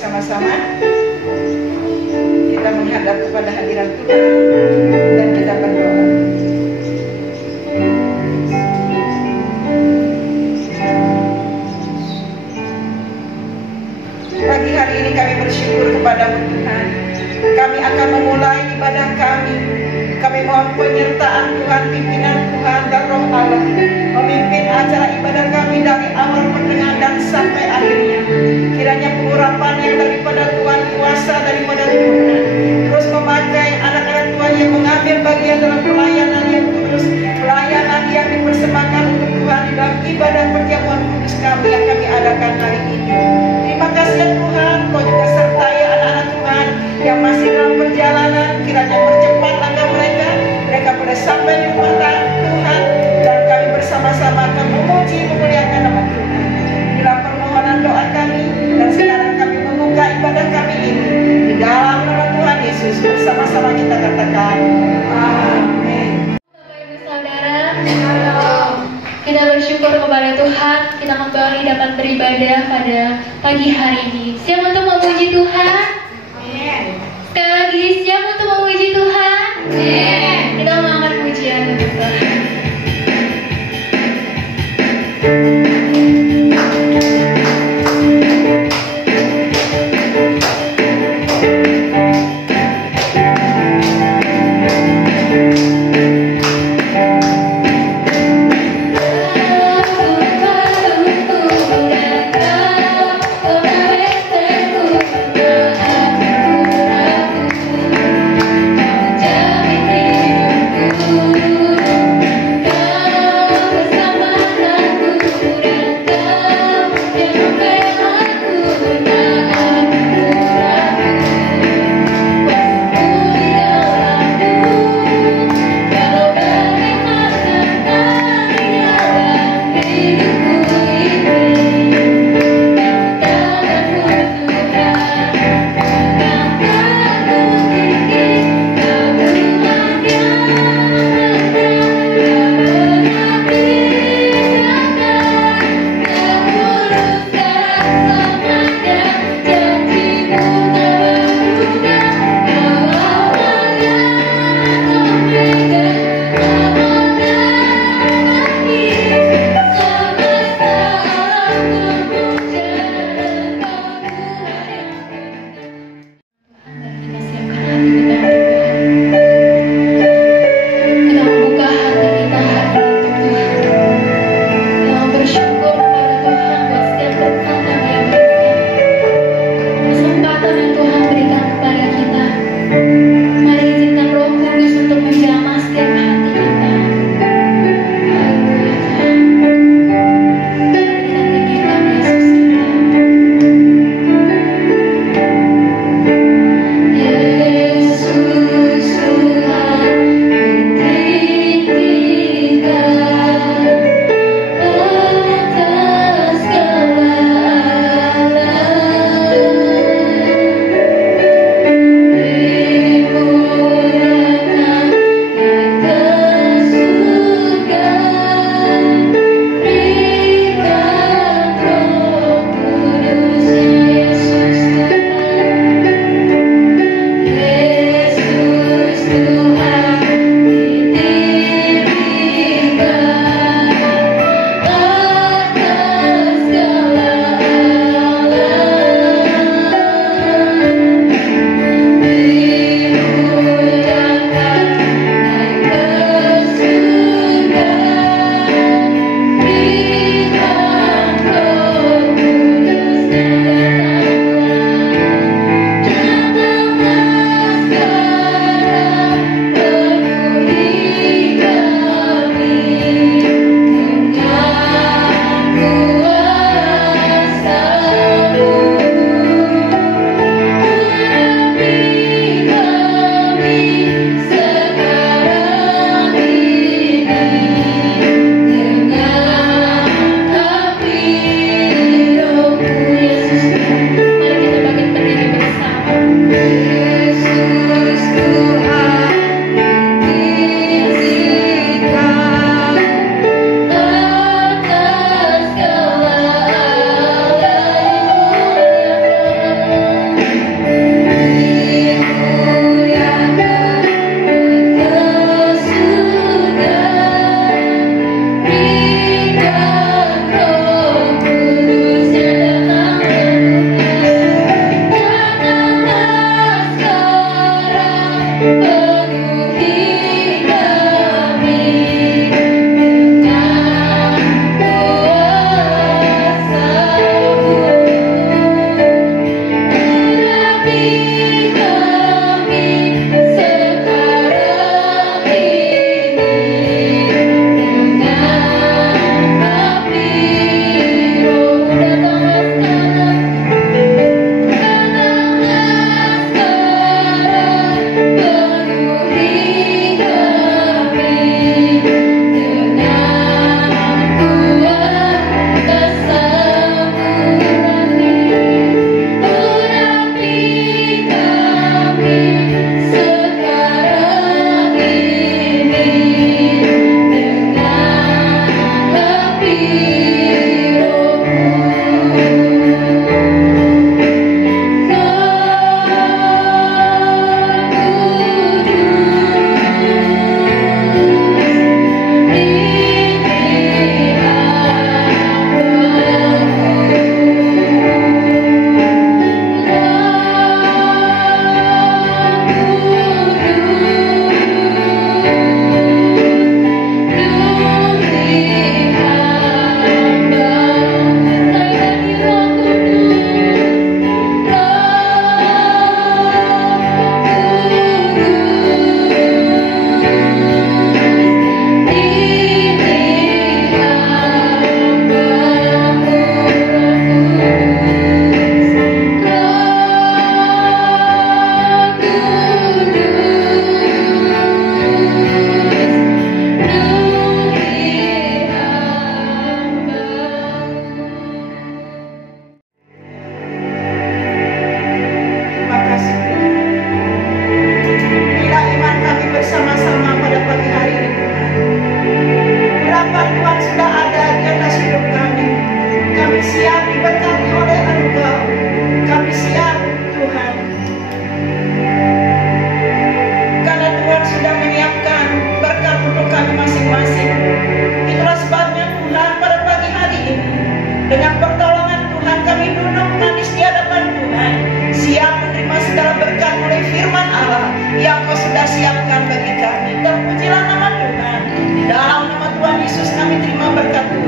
bersama-sama kita menghadap kepada hadirat Tuhan dan kita berdoa. Pagi hari ini kami bersyukur kepada Tuhan. Kami akan memulai ibadah kami. Kami mohon penyertaan Tuhan, pimpinan Tuhan dan Roh Allah memimpin acara ibadah kami dari awal, pertengahan dan sampai akhirnya. Kiranya pengurapan yang daripada Tuhan, kuasa daripada Tuhan terus memakai anak-anak Tuhan yang mengambil bagian dalam pelayanan yang kudus, pelayanan yang dipersembahkan untuk Tuhan di dalam ibadah perjamuan kudus kami yang kami adakan hari ini. Terima kasih ya Tuhan, Kau juga sertai anak-anak Tuhan yang masih dalam perjalanan. Kiranya percepat langkah mereka pada sampai di rumah Tuhan, dan kami bersama-sama akan memuji memuliakan nama Tuhan. Inilah permohonan doa kami, dan sekarang kami membuka ibadah kami ini di dalam nama Tuhan Yesus. Bersama-sama kita katakan amin. Bapak Ibu Saudara, kita bersyukur kepada Tuhan, kita kembali dapat beribadah pada pagi hari ini. Siap untuk memuji Tuhan? Amin. Sekali lagi, siap untuk memuji Tuhan? Amin. Kita mengangkat pujian untuk Tuhan. Terima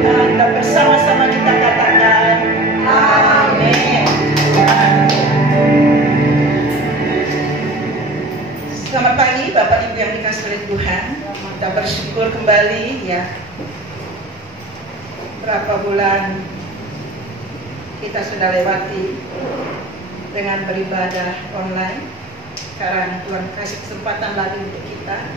Tuhan. Dan bersama-sama kita katakan amin. Selamat pagi Bapak Ibu yang dikasihi oleh Tuhan. Kita bersyukur kembali ya. Berapa bulan kita sudah lewati dengan beribadah online. Sekarang Tuhan kasih kesempatan lagi untuk kita.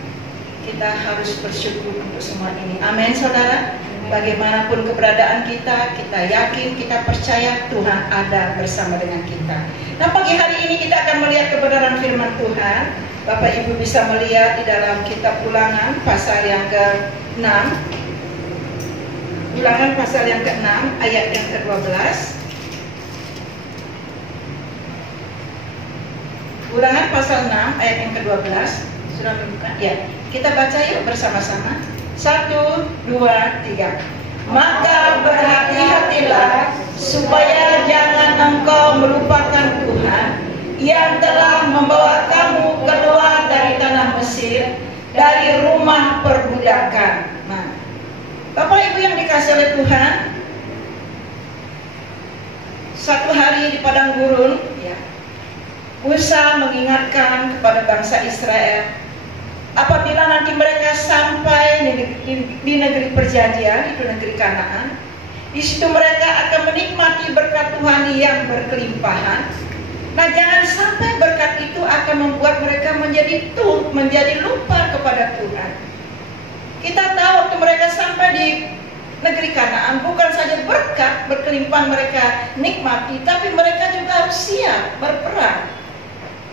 Kita harus bersyukur untuk semua ini. Amin saudara. Bagaimanapun keberadaan kita, kita yakin, kita percaya Tuhan ada bersama dengan kita. Nah pagi hari ini kita akan melihat kebenaran firman Tuhan. Bapak Ibu bisa melihat di dalam kitab Ulangan pasal yang ke-6. Ulangan pasal yang ke-6 ayat yang ke-12. Ulangan pasal 6 ayat yang ke-12. Sudah membuka? Ya. Kita baca yuk bersama-sama. 1, 2, 3. Maka berhati-hatilah supaya jangan engkau melupakan Tuhan yang telah membawa kamu keluar dari tanah Mesir, dari rumah perbudakan. Nah, Bapak Ibu yang dikasihi oleh Tuhan, satu hari di padang gurun, ya, Musa mengingatkan kepada bangsa Israel, apabila nanti mereka sampai di negeri perjanjian, itu negeri Kanaan, di situ mereka akan menikmati berkat Tuhan yang berkelimpahan. Nah, jangan sampai berkat itu akan membuat mereka menjadi lupa kepada Tuhan. Kita tahu waktu mereka sampai di negeri Kanaan, bukan saja berkat berkelimpahan mereka nikmati, tapi mereka juga harus siap berperang,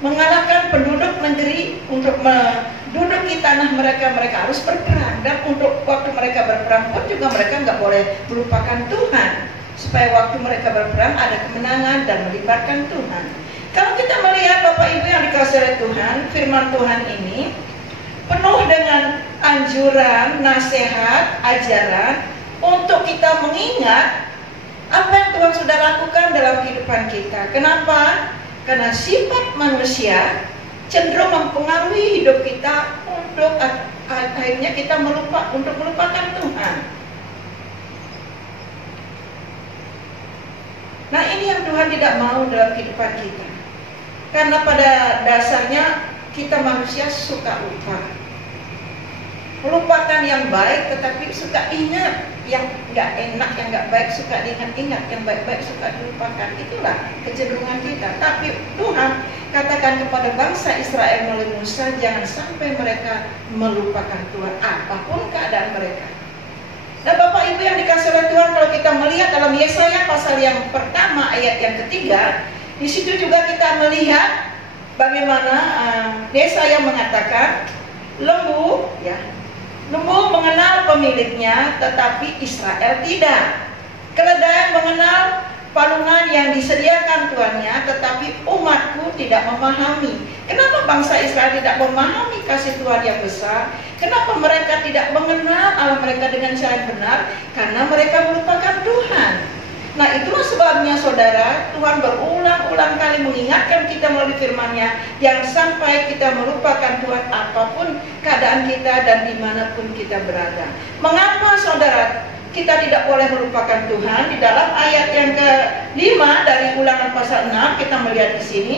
mengalahkan penduduk negeri. Untuk menduduki tanah mereka, mereka harus berperang. Dan untuk waktu mereka berperang pun juga mereka nggak boleh melupakan Tuhan, supaya waktu mereka berperang ada kemenangan dan melibatkan Tuhan. Kalau kita melihat Bapak Ibu yang dikasihi oleh Tuhan, firman Tuhan ini penuh dengan anjuran, nasihat, ajaran untuk kita mengingat apa yang Tuhan sudah lakukan dalam kehidupan kita. Kenapa? Karena sifat manusia cenderung mempengaruhi hidup kita untuk akhirnya kita melupakan Tuhan. Nah, ini yang Tuhan tidak mau dalam kehidupan kita. Karena pada dasarnya kita manusia suka lupa. Melupakan yang baik, tetapi suka ingat yang nggak enak, yang nggak baik suka diingat-ingat, yang baik-baik suka dilupakan. Itulah kecenderungan kita. Tapi Tuhan katakan kepada bangsa Israel melalui Musa, jangan sampai mereka melupakan Tuhan apapun keadaan mereka. Nah Bapak Ibu yang dikasihi oleh Tuhan, kalau kita melihat dalam Yesaya pasal yang pertama ayat yang ketiga, di situ juga kita melihat bagaimana Yesaya mengatakan lembu, ya, lembu mengenal pemiliknya, tetapi Israel tidak. Keledai mengenal palungan yang disediakan tuannya, tetapi umatku tidak memahami. Kenapa bangsa Israel tidak memahami kasih Tuhan yang besar? Kenapa mereka tidak mengenal Allah mereka dengan cara yang benar? Karena mereka melupakan Tuhan. Nah itulah sebabnya saudara, Tuhan berulang-ulang kali mengingatkan kita melalui firman-Nya, jangan sampai kita melupakan Tuhan apapun keadaan kita dan dimanapun kita berada. Mengapa saudara kita tidak boleh melupakan Tuhan? Di dalam ayat yang ke-5 dari Ulangan pasal 6 kita melihat di sini,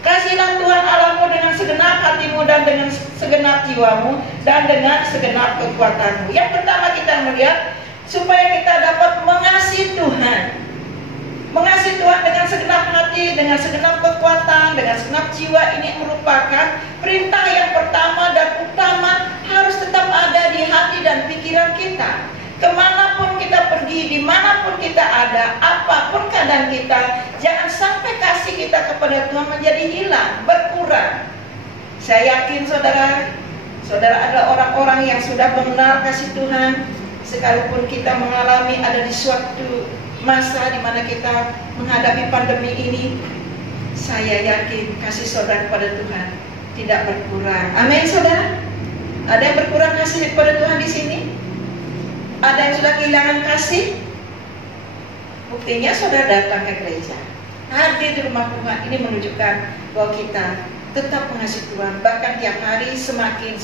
kasihlah Tuhan Allahmu dengan segenap hatimu dan dengan segenap jiwamu dan dengan segenap kekuatanmu. Yang pertama kita melihat supaya kita dapat mengasihi Tuhan. Mengasihi Tuhan dengan segenap hati, dengan segenap kekuatan, dengan segenap jiwa, ini merupakan perintah yang pertama dan utama, harus tetap ada di hati dan pikiran kita. Kemanapun kita pergi, dimanapun kita ada, apapun keadaan kita, jangan sampai kasih kita kepada Tuhan menjadi hilang, berkurang. Saya yakin saudara adalah orang-orang yang sudah mengenal kasih Tuhan. Sekalipun kita mengalami ada di suatu masa di mana kita menghadapi pandemi ini, saya yakin kasih saudara kepada Tuhan tidak berkurang. Amin saudara. Ada yang berkurang kasih kepada Tuhan di sini? Ada yang sudah kehilangan kasih? Buktinya saudara datang ke gereja, hadir di rumah Tuhan. Ini menunjukkan bahwa kita tetap mengasihi Tuhan. Bahkan tiap hari semakin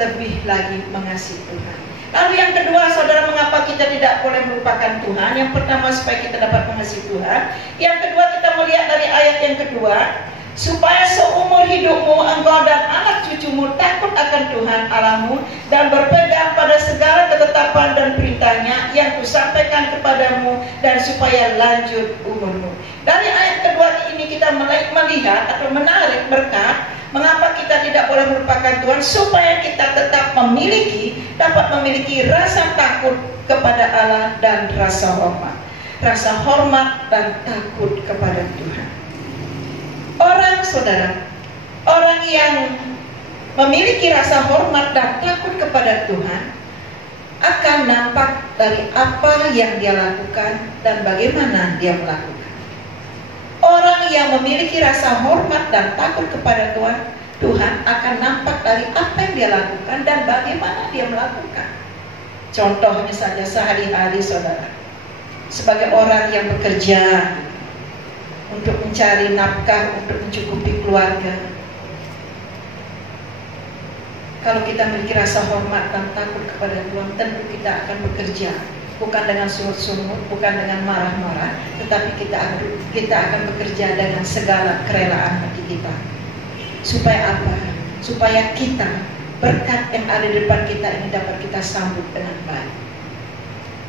lebih lagi mengasihi Tuhan. Lalu yang kedua, saudara, mengapa kita tidak boleh melupakan Tuhan? Yang pertama, supaya kita dapat mengasihi Tuhan. Yang kedua, kita melihat dari ayat yang kedua, supaya seumur hidupmu engkau dan anak cucumu takut akan Tuhan Allahmu dan berpegang pada segala ketetapan dan perintahnya yang kusampaikan kepadamu, dan supaya lanjut umurmu. Dari ayat kedua ini kita melihat atau menarik berkat mengapa kita tidak boleh melupakan Tuhan, supaya kita tetap dapat memiliki rasa takut kepada Allah dan rasa hormat dan takut kepada Tuhan. Orang yang memiliki rasa hormat dan takut kepada Tuhan akan nampak dari apa yang dia lakukan dan bagaimana dia melakukan. Orang yang memiliki rasa hormat dan takut kepada Tuhan akan nampak dari apa yang dia lakukan dan bagaimana dia melakukan. Contohnya saja sehari-hari, saudara, sebagai orang yang bekerja untuk mencari nafkah, untuk mencukupi keluarga. Kalau kita memiliki rasa hormat dan takut kepada Tuhan, tentu kita akan bekerja, bukan dengan sungut-sungut, bukan dengan marah-marah, tetapi kita akan bekerja dengan segala kerelaan hati kita. Supaya apa? Supaya kita, berkat yang ada di depan kita ini dapat kita sambut dengan baik.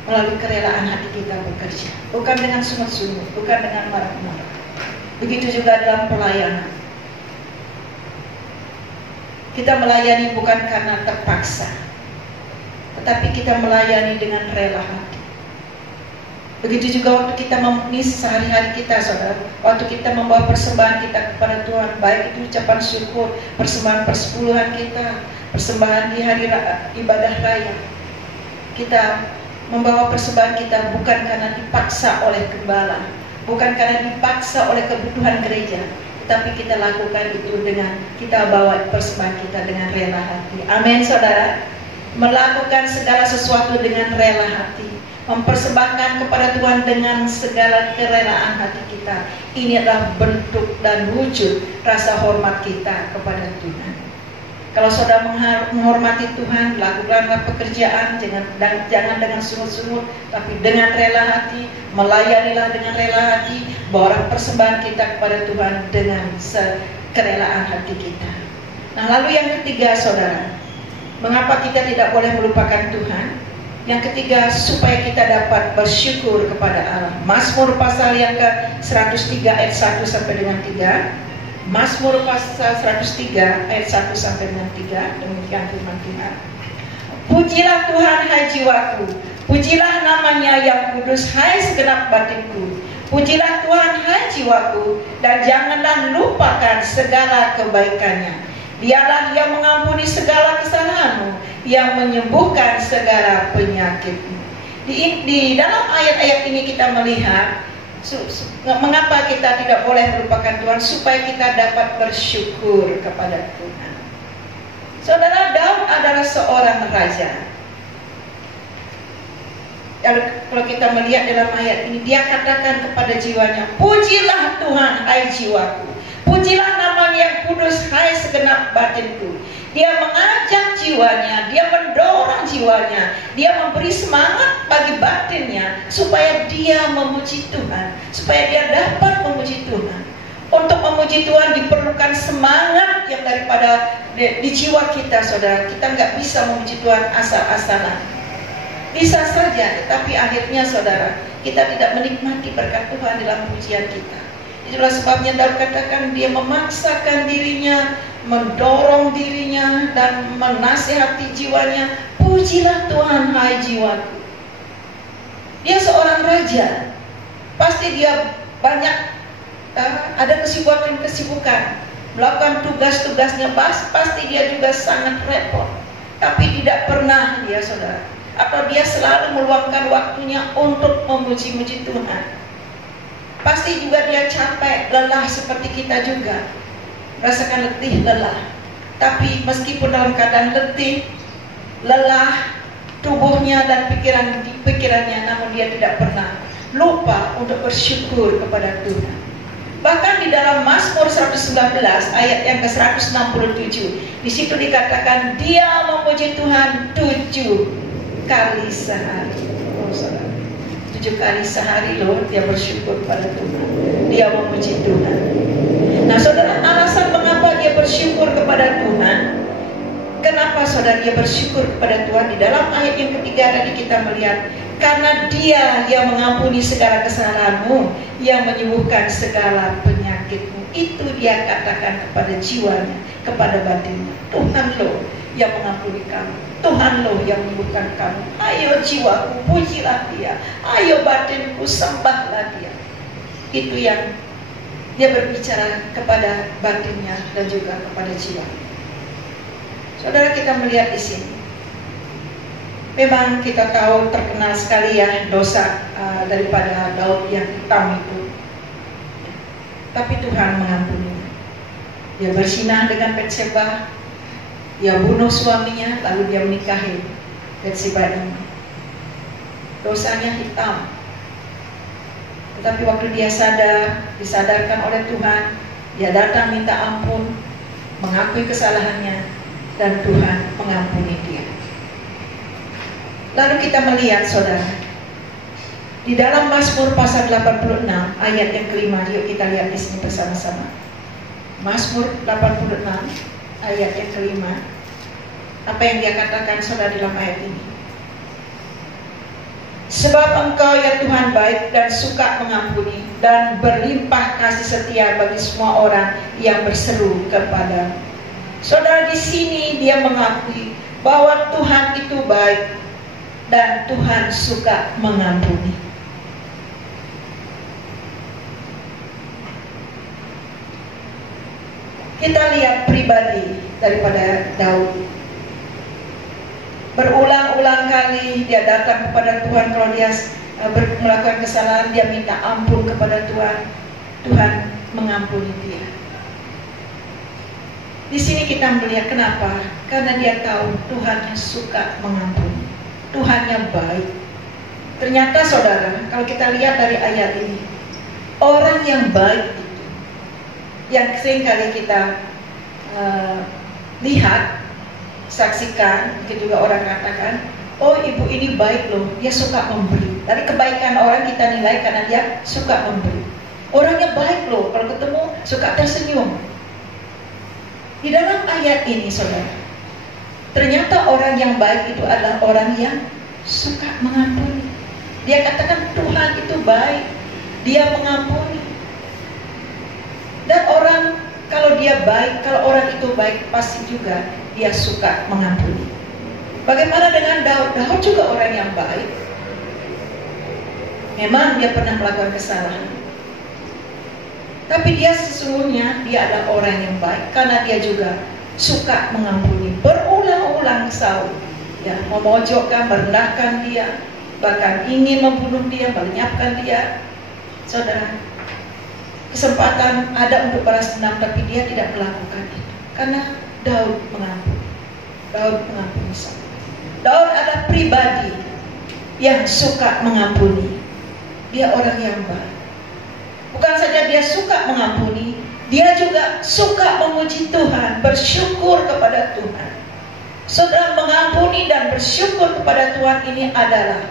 Melalui kerelaan hati kita bekerja, bukan dengan sungut-sungut, bukan dengan marah-marah. Begitu juga dalam pelayanan. Kita melayani bukan karena terpaksa, tetapi kita melayani dengan rela hati. Begitu juga waktu kita memenuhi sehari-hari kita, saudara. Waktu kita membawa persembahan kita kepada Tuhan, baik itu ucapan syukur, persembahan persepuluhan kita, persembahan di hari ibadah raya. Kita membawa persembahan kita bukan karena dipaksa oleh gembala, bukan karena dipaksa oleh kebutuhan gereja, tetapi kita lakukan itu dengan kita bawa persembahan kita dengan rela hati. Amin, saudara. Melakukan segala sesuatu dengan rela hati, mempersembahkan kepada Tuhan dengan segala kerelaan hati kita. Ini adalah bentuk dan wujud rasa hormat kita kepada Tuhan. Kalau saudara menghormati Tuhan, lakukanlah pekerjaan, jangan dengan sungut-sungut, tapi dengan rela hati. Melayanilah dengan rela hati, bawa persembahan kita kepada Tuhan dengan kerelaan hati kita. Nah, lalu yang ketiga, saudara, mengapa kita tidak boleh melupakan Tuhan? Yang ketiga, supaya kita dapat bersyukur kepada Allah. Mazmur pasal yang ke-103 ayat 1 sampai dengan 3. Mazmur pasal 103 ayat 1 sampai dengan 3. Demikian firman Tuhan. Pujilah Tuhan, hai jiwaku, pujilah namanya yang kudus, hai segenap batinku. Pujilah Tuhan, hai jiwaku, dan janganlah lupakan segala kebaikannya. Dialah yang mengampuni segala kesalahanmu, yang menyembuhkan segala penyakitmu. Di dalam ayat-ayat ini kita melihat mengapa kita tidak boleh melupakan Tuhan, supaya kita dapat bersyukur kepada Tuhan. Saudara, Daud adalah seorang raja. Kalau kita melihat dalam ayat ini, dia katakan kepada jiwanya, pujilah Tuhan, hai jiwaku, pujilah nama yang kudus, hai segenap batinku. Dia mengajak jiwanya, dia mendorong jiwanya, dia memberi semangat bagi batinnya supaya dia memuji Tuhan, supaya dia dapat memuji Tuhan. Untuk memuji Tuhan diperlukan semangat yang daripada di jiwa kita, saudara. Kita nggak bisa memuji Tuhan asal-asalan. Bisa saja, tetapi akhirnya, saudara, kita tidak menikmati berkat Tuhan dalam pujian kita. Itulah sebabnya Daud katakan dia memaksakan dirinya, mendorong dirinya, dan menasihati jiwanya. Pujilah Tuhan, hai jiwaku. Dia seorang raja, pasti dia banyak ada kesibukan, melakukan tugas-tugasnya, pasti dia juga sangat repot. Tapi tidak pernah dia, saudara, atau dia selalu meluangkan waktunya untuk memuji-muji Tuhan. Pasti juga dia capek, lelah seperti kita juga, rasakan letih, lelah. Tapi meskipun dalam keadaan letih, lelah tubuhnya dan pikirannya, namun dia tidak pernah lupa untuk bersyukur kepada Tuhan. Bahkan di dalam Mazmur 119 ayat yang ke-167, di situ dikatakan dia memuji Tuhan 7 kali sehari. Oh, saudara. 7 kali sehari loh dia bersyukur pada Tuhan. Dia memuji Tuhan. Nah saudara, alasan mengapa dia bersyukur kepada Tuhan, kenapa saudara dia bersyukur kepada Tuhan, di dalam ayat yang ketiga tadi kita melihat, karena dia yang mengampuni segala kesalahanmu, yang menyembuhkan segala penyakitmu. Itu dia katakan kepada jiwanya, kepada batinnya. Tuhan loh yang mengampuni kamu, Tuhan loh yang menyembuhkan kamu. Ayo jiwaku, pujilah dia. Ayo batinku, sembahlah dia. Itu yang dia berbicara kepada batinnya dan juga kepada jiwa. Saudara, kita melihat di sini, memang kita tahu terkenal sekali ya dosa daripada Daud yang hitam itu. Tapi Tuhan mengampuni. Dia bersinah dengan Batseba, dia bunuh suaminya, lalu dia menikahi Batseba ini. Dosanya hitam. Tetapi waktu dia disadarkan oleh Tuhan, dia datang minta ampun, mengakui kesalahannya, dan Tuhan mengampuni dia. Lalu kita melihat saudara, di dalam Mazmur pasal 86 ayat yang kelima, yuk kita lihat di sini bersama-sama. Mazmur 86 ayat yang kelima, apa yang dia katakan saudara dalam ayat ini? Sebab Engkau ya Tuhan baik dan suka mengampuni dan berlimpah kasih setia bagi semua orang yang berseru kepadamu. Saudara, di sini dia mengakui bahwa Tuhan itu baik dan Tuhan suka mengampuni. Kita lihat pribadi daripada Daud. Berulang-ulang kali dia datang kepada Tuhan. Kalau dia melakukan kesalahan, dia minta ampun kepada Tuhan. Tuhan mengampuni dia. Di sini kita melihat kenapa? Karena dia tahu Tuhan yang suka mengampuni, Tuhan yang baik. Ternyata saudara, kalau kita lihat dari ayat ini, orang yang baik itu, yang sering kali kita lihat, saksikan, mungkin juga orang katakan, oh ibu ini baik loh, dia suka memberi. Dari kebaikan orang kita nilai karena dia suka memberi. Orangnya baik loh, kalau ketemu suka tersenyum. Di dalam ayat ini saudara, ternyata orang yang baik itu adalah orang yang suka mengampuni. Dia katakan Tuhan itu baik, dia mengampuni. Dan orang kalau dia baik, kalau orang itu baik, pasti juga dia suka mengampuni. Bagaimana dengan Daud? Daud juga orang yang baik. Memang dia pernah melakukan kesalahan, tapi dia sesungguhnya dia adalah orang yang baik karena dia juga suka mengampuni. Berulang-ulang Saul ya memojokkan, merendahkan dia, bahkan ingin membunuh dia, melenyapkan dia. Saudara, kesempatan ada untuk balas dendam, tapi dia tidak melakukan itu karena Daud mengampuni. Daud mengampuni Saul. Daud adalah pribadi yang suka mengampuni. Dia orang yang baik. Bukan saja dia suka mengampuni, dia juga suka memuji Tuhan, bersyukur kepada Tuhan. Saudara, mengampuni dan bersyukur kepada Tuhan ini adalah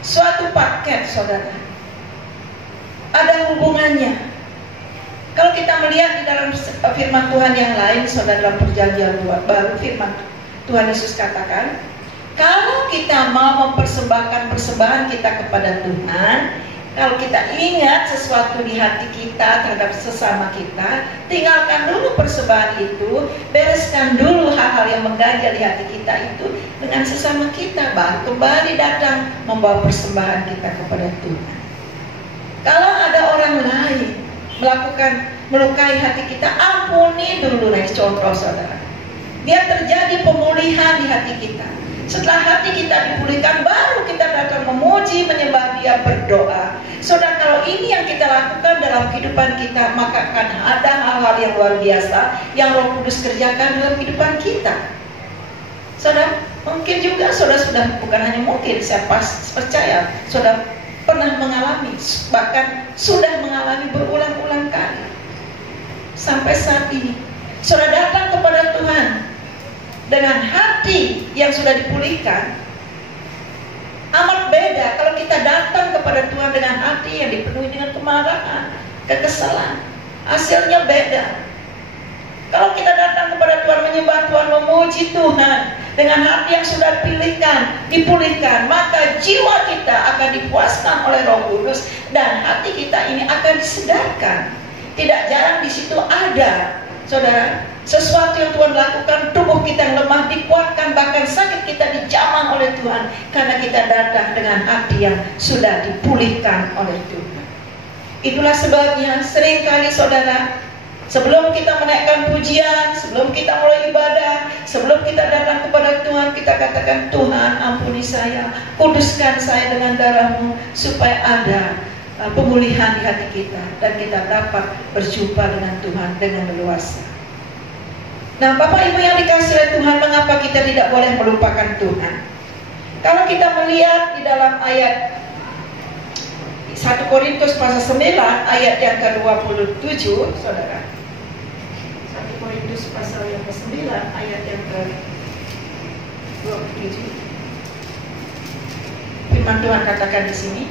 suatu paket, saudara. Ada hubungannya. Kalau kita melihat di dalam firman Tuhan yang lain, saudara, dalam perjanjian baru, firman Tuhan Yesus katakan, kalau kita mau mempersembahkan persembahan kita kepada Tuhan, kalau kita ingat sesuatu di hati kita terhadap sesama kita, tinggalkan dulu persembahan itu, bereskan dulu hal-hal yang mengganjal di hati kita itu dengan sesama kita, baru kembali datang membawa persembahan kita kepada Tuhan. Kalau ada orang lain melukai hati kita, ampuni dulu. Nah, contoh saudara, biar terjadi pemulihan di hati kita. Setelah hati kita dipulihkan, baru kita datang memuji, menyembah dia, berdoa. Saudara, kalau ini yang kita lakukan dalam kehidupan kita, maka akan ada hal-hal yang luar biasa yang Roh Kudus kerjakan dalam kehidupan kita. Saudara, mungkin juga saudara sudah, bukan hanya mungkin, saya percaya saudara pernah mengalami, bahkan sudah mengalami berulang-ulang kali. sampai saat ini. Saudara datang kepada Tuhan dengan hati yang sudah dipulihkan, amat beda kalau kita datang kepada Tuhan dengan hati yang dipenuhi dengan kemarahan, kekesalan. Hasilnya beda. Kalau kita datang kepada Tuhan, menyembah Tuhan, memuji Tuhan dengan hati yang sudah dipulihkan, maka jiwa kita akan dipuaskan oleh Roh Kudus dan hati kita ini akan disedarkan. Tidak jarang di situ ada, saudara, sesuatu yang Tuhan lakukan, tubuh kita yang lemah dikuatkan, bahkan sakit kita dijamah oleh Tuhan karena kita datang dengan hati yang sudah dipulihkan oleh Tuhan. Itulah sebabnya seringkali, saudara, sebelum kita menaikkan pujian, sebelum kita mulai ibadah, sebelum kita datang kepada Tuhan, kita katakan, Tuhan ampuni saya, kuduskan saya dengan darah-Mu, supaya ada pemulihan di hati kita dan kita dapat berjumpa dengan Tuhan dengan leluasa. Nah, Bapak Ibu yang dikasihi oleh Tuhan, mengapa kita tidak boleh melupakan Tuhan? Kalau kita melihat di dalam ayat 1 Korintus pasal 9 ayat yang ke-27, saudara. 1 Korintus pasal yang ke-9 ayat yang ke-27. Firman Tuhan katakan di sini,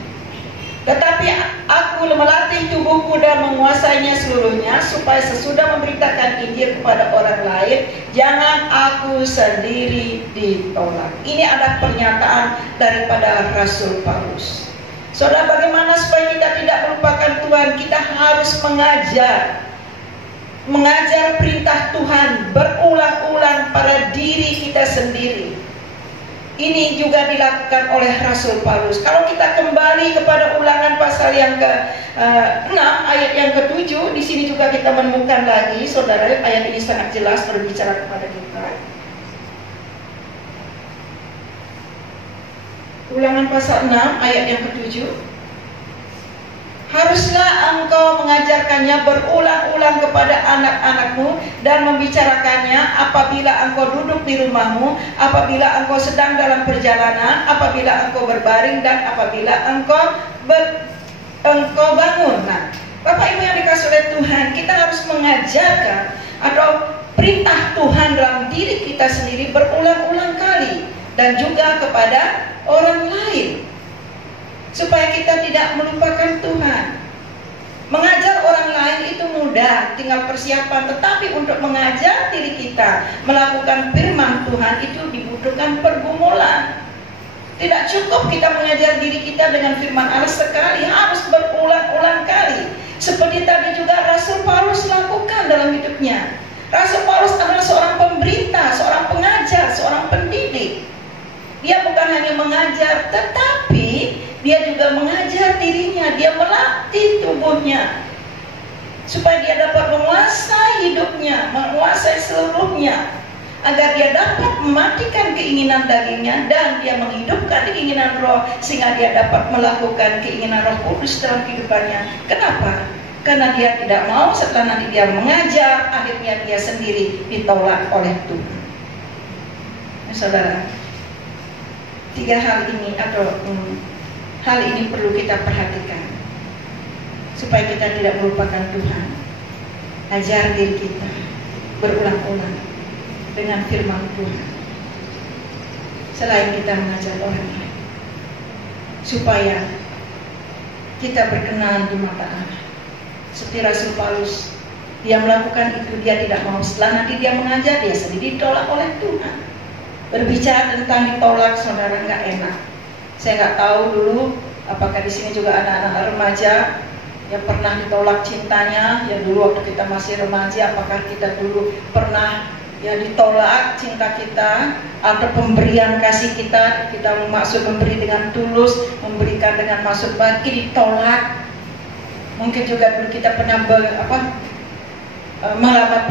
tetapi aku melatih tubuhku dan menguasainya seluruhnya, supaya sesudah memberitakan Injil kepada orang lain, jangan aku sendiri ditolak. Ini ada pernyataan daripada Rasul Paulus. Saudara, bagaimana supaya kita tidak melupakan Tuhan? Kita harus mengajar perintah Tuhan berulang-ulang pada diri kita sendiri. Ini juga dilakukan oleh Rasul Paulus. Kalau kita kembali kepada Ulangan pasal yang ke-6 ayat yang ke-7, di sini juga kita menemukan lagi, saudara, ayat ini sangat jelas berbicara kepada kita. Ulangan pasal 6 ayat yang ke-7. Haruslah engkau mengajarkannya berulang-ulang kepada anak-anakmu dan membicarakannya apabila engkau duduk di rumahmu, apabila engkau sedang dalam perjalanan, apabila engkau berbaring, dan apabila engkau bangun. Nah, Bapak Ibu yang dikasihi oleh Tuhan, kita harus mengajarkan atau perintah Tuhan dalam diri kita sendiri berulang-ulang kali dan juga kepada orang lain, supaya kita tidak melupakan Tuhan. Mengajar orang lain itu mudah, tinggal persiapan. Tetapi untuk mengajar diri kita melakukan firman Tuhan itu dibutuhkan pergumulan. Tidak cukup kita mengajar diri kita dengan firman Allah sekali, harus berulang-ulang kali. Seperti tadi juga Rasul Paulus lakukan dalam hidupnya. Rasul Paulus adalah seorang pemberita, seorang pengajar, seorang pendidik. Dia bukan hanya mengajar, tetapi dia juga mengajar dirinya. Dia melatih tubuhnya supaya dia dapat menguasai hidupnya, menguasai seluruhnya, agar dia dapat mematikan keinginan dagingnya dan dia menghidupkan keinginan roh, sehingga dia dapat melakukan keinginan Roh Kudus dalam kehidupannya. Kenapa? Karena dia tidak mau setelah nanti dia mengajar, akhirnya dia sendiri ditolak oleh Tuhan. Nah, saudara, tiga hal ini atau hal ini perlu kita perhatikan supaya kita tidak melupakan Tuhan. Ajar diri kita berulang-ulang dengan firman Tuhan, selain kita mengajar orang lain, supaya kita berkenan di mata Allah. Seperti Rasul Paulus, dia melakukan itu, dia tidak mau. Setelah nanti dia mengajar, dia sendiri ditolak oleh Tuhan. Berbicara tentang ditolak, saudara, nggak enak. Saya nggak tahu dulu apakah di sini juga anak-anak remaja yang pernah ditolak cintanya. Ya dulu waktu kita masih remaja, apakah kita dulu pernah ya ditolak cinta kita atau pemberian kasih kita maksud memberi dengan tulus, memberikan dengan maksud bagi, ditolak. Mungkin juga dulu kita pernah melamar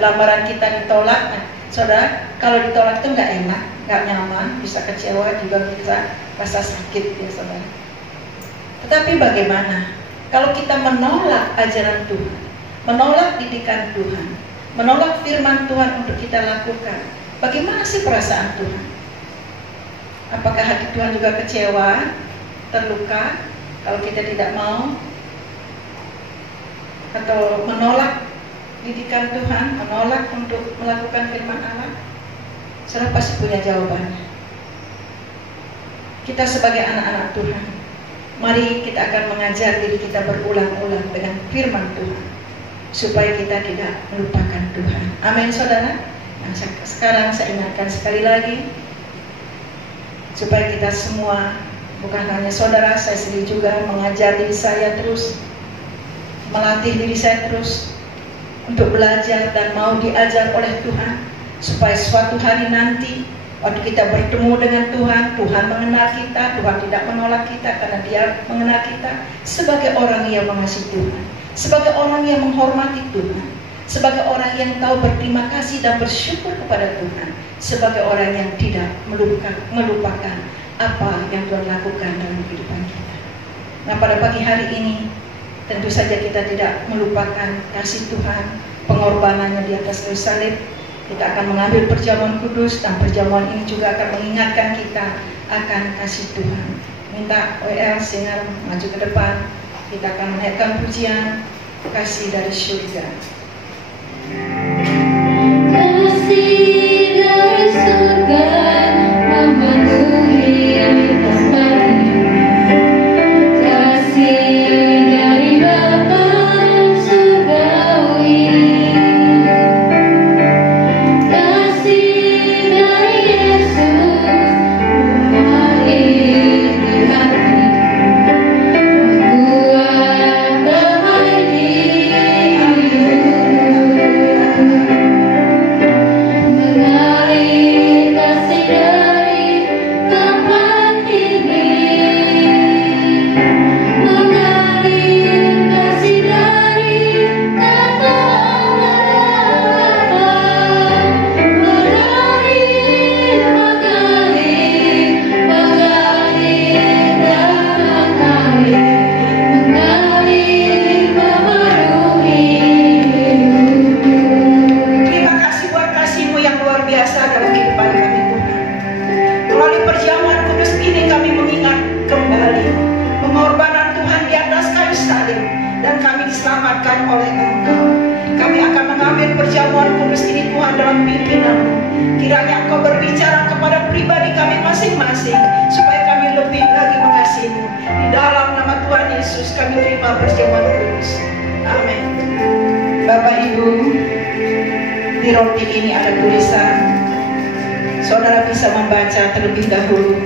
lamaran kita ditolak. Nah, saudara, kalau ditolak itu nggak enak, nggak nyaman, bisa kecewa, juga bisa rasa sakit ya saudara. Tetapi bagaimana kalau kita menolak ajaran Tuhan, menolak didikan Tuhan, menolak firman Tuhan untuk kita lakukan? Bagaimana sih perasaan Tuhan? Apakah hati Tuhan juga kecewa, terluka kalau kita tidak mau? atau menolak didikan Tuhan, menolak untuk melakukan firman Allah? Saudara pasti punya jawabannya. Kita sebagai anak-anak Tuhan, mari kita akan mengajar diri kita berulang-ulang dengan firman Tuhan, supaya kita tidak melupakan Tuhan. Amin saudara. Nah, sekarang saya ingatkan sekali lagi, supaya kita semua, bukan hanya saudara, saya sendiri juga mengajar diri saya terus, melatih diri saya terus untuk belajar dan mau diajar oleh Tuhan, supaya suatu hari nanti waktu kita bertemu dengan Tuhan, Tuhan mengenal kita, Tuhan tidak menolak kita karena Dia mengenal kita sebagai orang yang mengasihi Tuhan, sebagai orang yang menghormati Tuhan, sebagai orang yang tahu berterima kasih dan bersyukur kepada Tuhan, sebagai orang yang tidak melupakan apa yang Tuhan lakukan dalam kehidupan kita. Nah, pada pagi hari ini tentu saja kita tidak melupakan kasih Tuhan, pengorbanannya di atas kayu salib. Kita akan mengambil perjamuan kudus, dan perjamuan ini juga akan mengingatkan kita akan kasih Tuhan. Minta WL singer maju ke depan. Kita akan menaikkan pujian kasih dari surga. Kasih dari surga memenuhi tempat ini. Kasih dari Bapa surgawi. Kasih dari Yesus mengalir di hati. Membuat damai di mengalir kasih dari tempat ini, mengalir kasih dari kata Allah, mengalir dan mengalir memenuhi hidupku. Terima kasih buat kasih-Mu yang luar biasa dalam kehidupan kami Tuhan. Melalui perjamuan kudus ini kami mengingat kembali pengorbanan Tuhan di atas kayu salib, dan kami diselamatkan oleh Engkau. Kami akan mengambil perjamuan kudus ini Tuhan dalam pimpinanmu. Kiranya Engkau berbicara kepada pribadi kami masing-masing, supaya kami lebih lagi mengasihi-Mu. Di dalam nama Tuhan Yesus kami terima perjamuan kudus. Amin. Bapak Ibu, di roti ini ada tulisan. Saudara bisa membaca terlebih dahulu.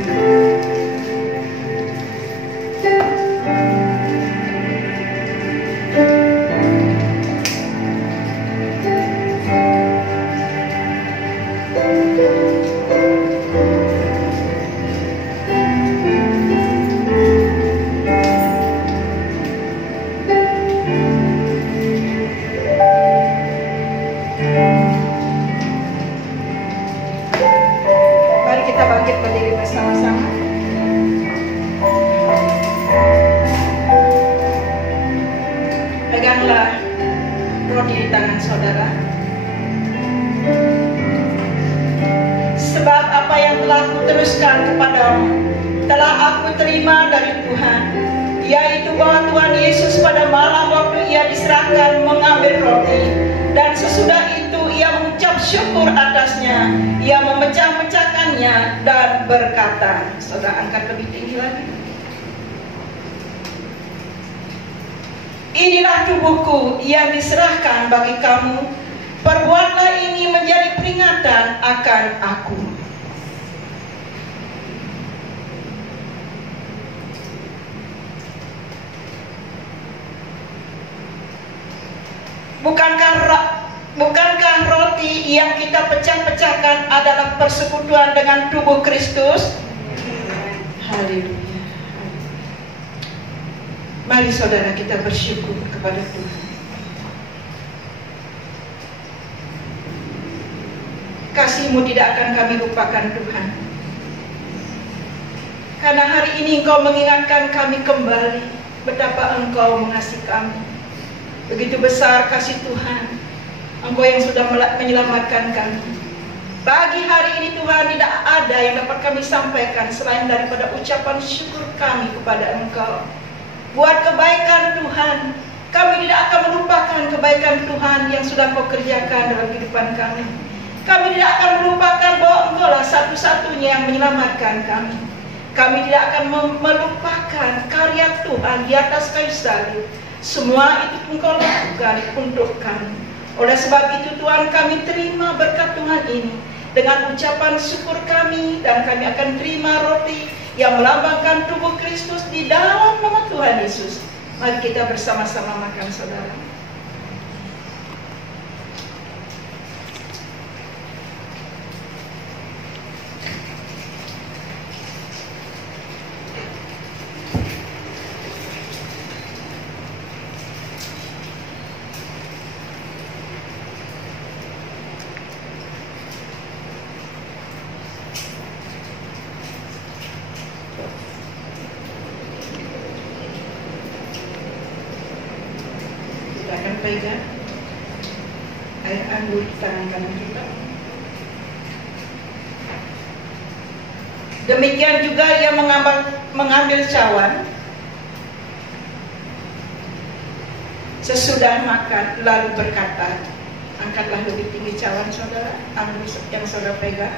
Mari kita bangkit berdiri bersama-sama. Peganglah roti di tangan saudara. Sebab apa yang telah kuteruskan kepadamu telah aku terima dari Tuhan, yaitu bahwa Tuhan Yesus pada malam waktu Ia diserahkan mengambil roti, dan sesudah itu Ia mengucap syukur atasnya, Ia memecah-mecahkannya dan berkata, saudara angkat lebih tinggi lagi, inilah tubuhku yang diserahkan bagi kamu, perbuatlah ini menjadi peringatan akan aku. Bukankah roti yang kita pecah-pecahkan adalah persekutuan dengan tubuh Kristus? Haleluya. Mari saudara kita bersyukur kepada Tuhan. Kasih-Mu tidak akan kami lupakan Tuhan. Karena hari ini Engkau mengingatkan kami kembali betapa Engkau mengasihi kami. Begitu besar kasih Tuhan, Engkau yang sudah menyelamatkan kami. Pagi hari ini Tuhan, tidak ada yang dapat kami sampaikan selain daripada ucapan syukur kami kepada Engkau. Buat kebaikan Tuhan, Kami tidak akan melupakan kebaikan Tuhan yang sudah Kau kerjakan dalam kehidupan kami. Kami tidak akan melupakan bahwa Engkau-lah satu-satunya yang menyelamatkan kami. Kami tidak akan melupakan karya Tuhan di atas kayu salib. Semua itu Engkau lakukan untuk kami. Oleh sebab itu Tuhan, kami terima berkat Tuhan ini dengan ucapan syukur kami, dan kami akan terima roti yang melambangkan tubuh Kristus di dalam nama Tuhan Yesus. Mari kita bersama-sama makan, saudara. Pegang air anggur di tangan kanan kita. Demikian juga ia mengambil cawan sesudah makan, lalu berkata, angkatlah lebih tinggi cawan saudara, anggur yang saudara pegang.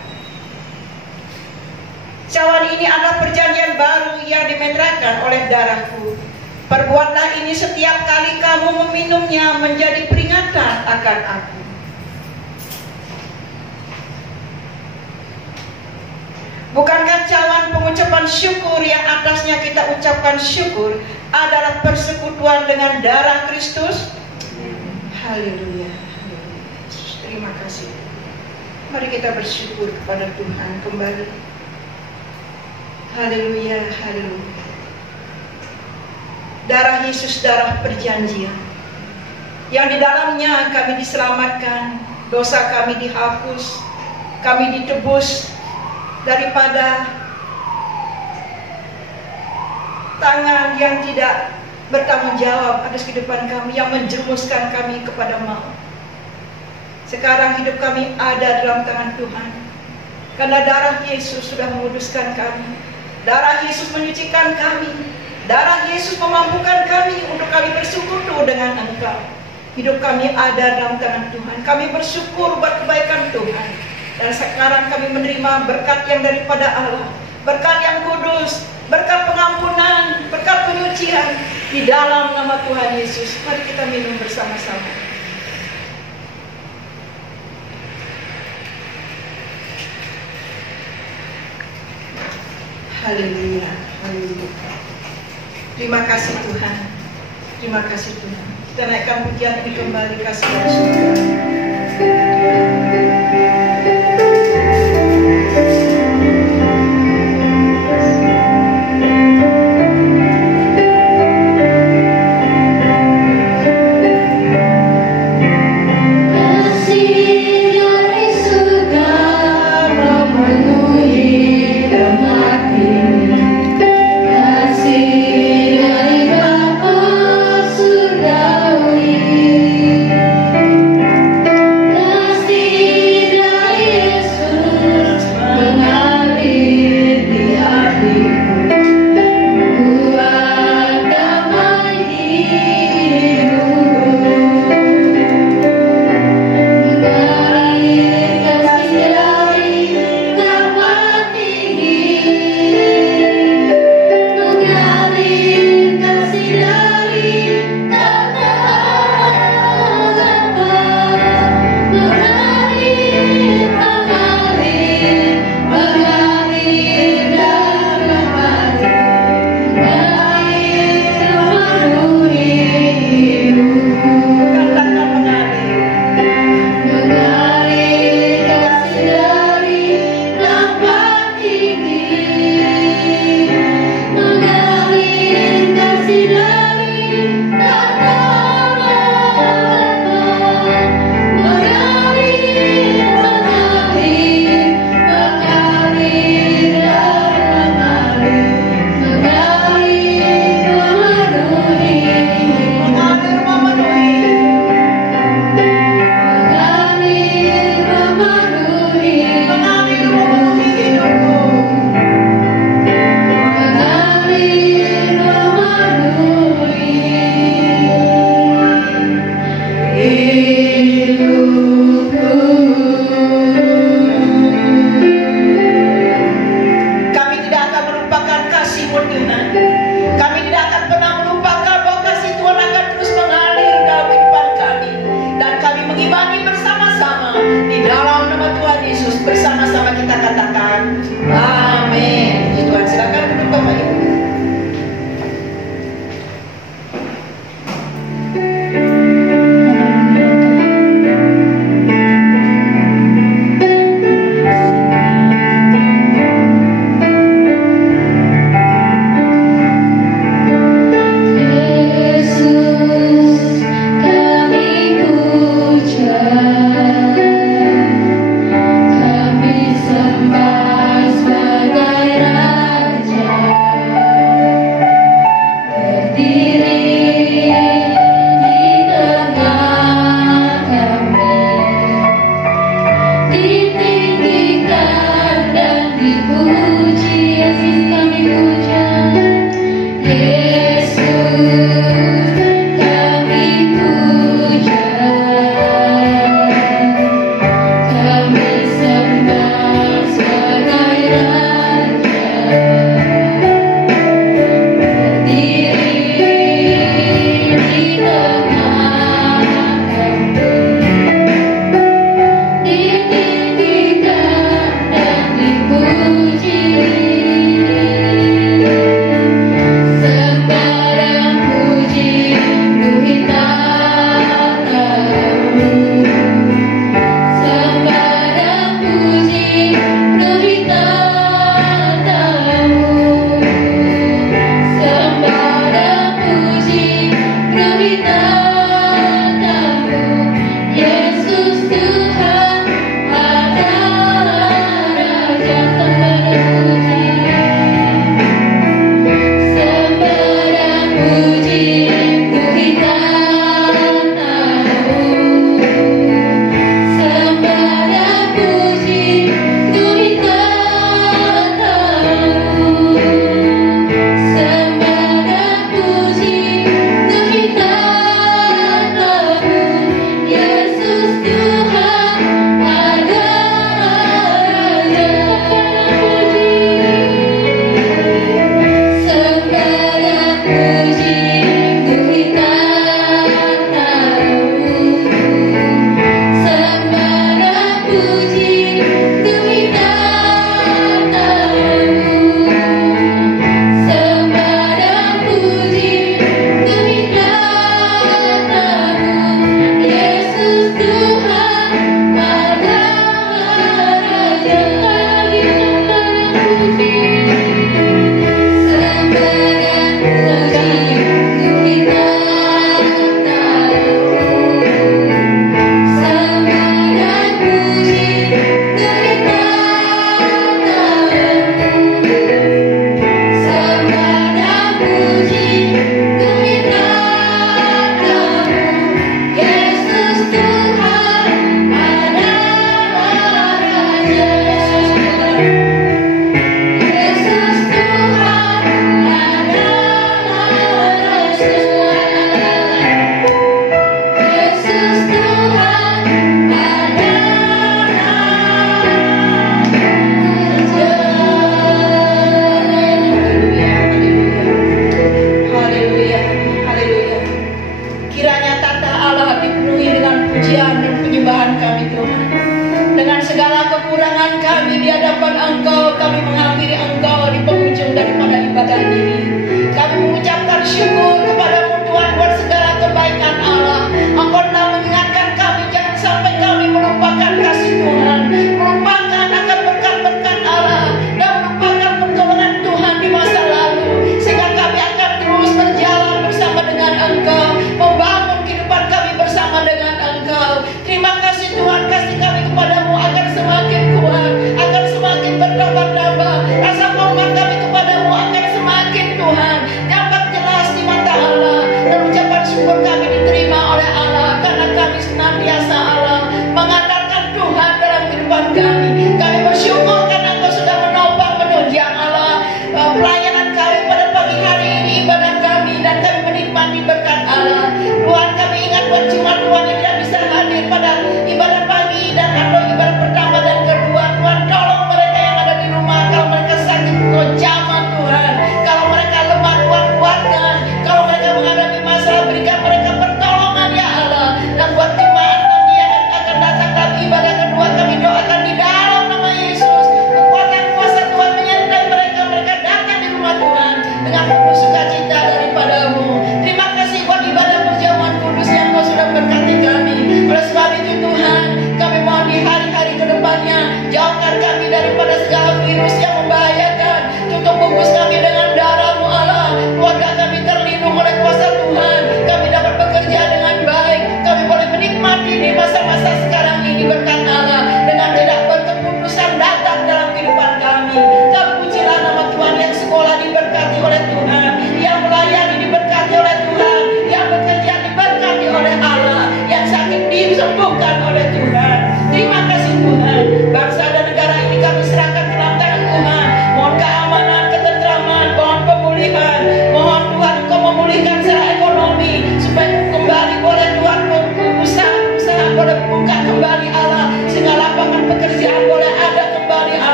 Cawan ini adalah perjanjian baru yang dimeteraikan oleh darahku. Perbuatlah ini setiap kali kamu meminumnya menjadi peringatan akan aku. Bukankah cawan pengucapan syukur yang atasnya kita ucapkan syukur adalah persekutuan dengan darah Kristus? Haleluya. Terima kasih. Mari kita bersyukur kepada Tuhan kembali. Haleluya, haleluya. Darah Yesus, darah perjanjian, yang di dalamnya kami diselamatkan, dosa kami dihapus, kami ditebus daripada tangan yang tidak bertanggung jawab atas kehidupan kami, yang menjerumuskan kami kepada maut. Sekarang hidup kami ada dalam tangan Tuhan, karena darah Yesus sudah menguduskan kami. Darah Yesus menyucikan kami. Darah Yesus memampukan kami untuk kami bersekutu dengan Engkau. Hidup kami ada dalam tangan Tuhan. Kami bersyukur buat kebaikan Tuhan. Dan sekarang kami menerima berkat yang daripada Allah, berkat yang kudus, berkat pengampunan, berkat penyucian di dalam nama Tuhan Yesus. Mari kita minum bersama-sama. Haleluya, haleluya. Terima kasih Tuhan. Terima kasih Tuhan. Kita naikkan pujian ini kembali, kasih dan syukur. Kasih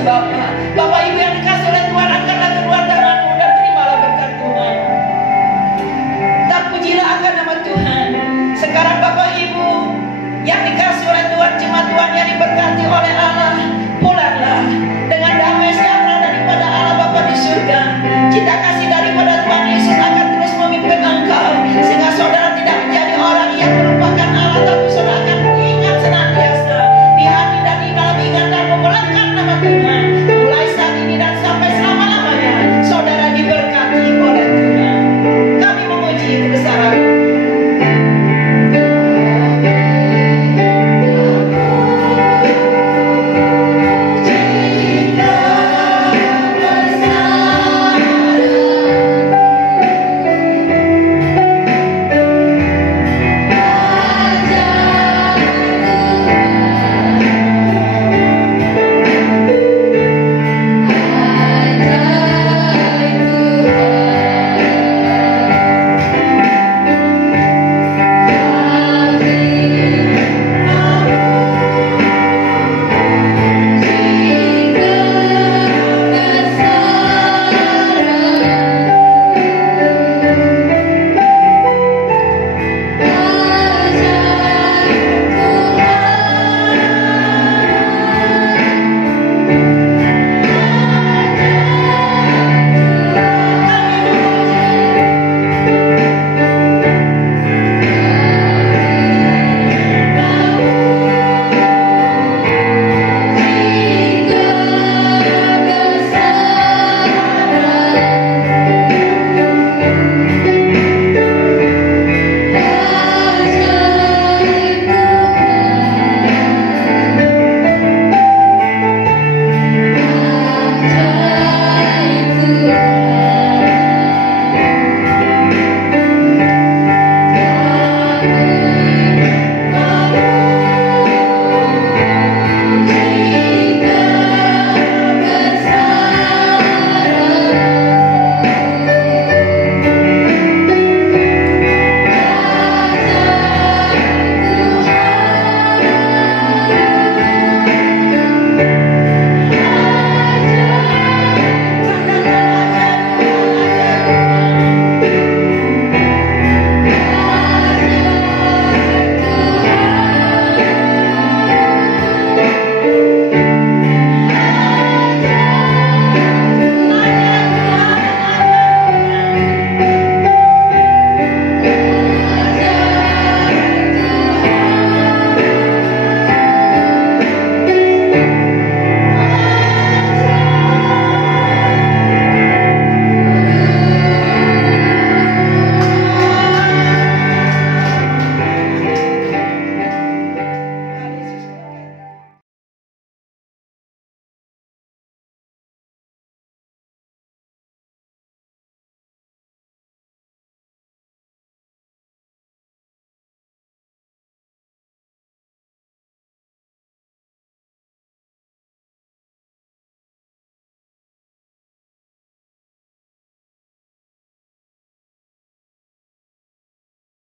kasih Bapak. Bapak Ibu yang dikasih oleh Tuhan, angkatlah kedua tanganmu dan terimalah berkat Tuhan. Terpujilah akan nama Tuhan. Sekarang Bapak Ibu yang dikasih oleh Tuhan, jemaat Tuhan yang diberkati oleh Allah, pulanglah dengan damai sejahtera daripada Allah Bapa di surga. Cinta kasih daripada Tuhan Yesus akan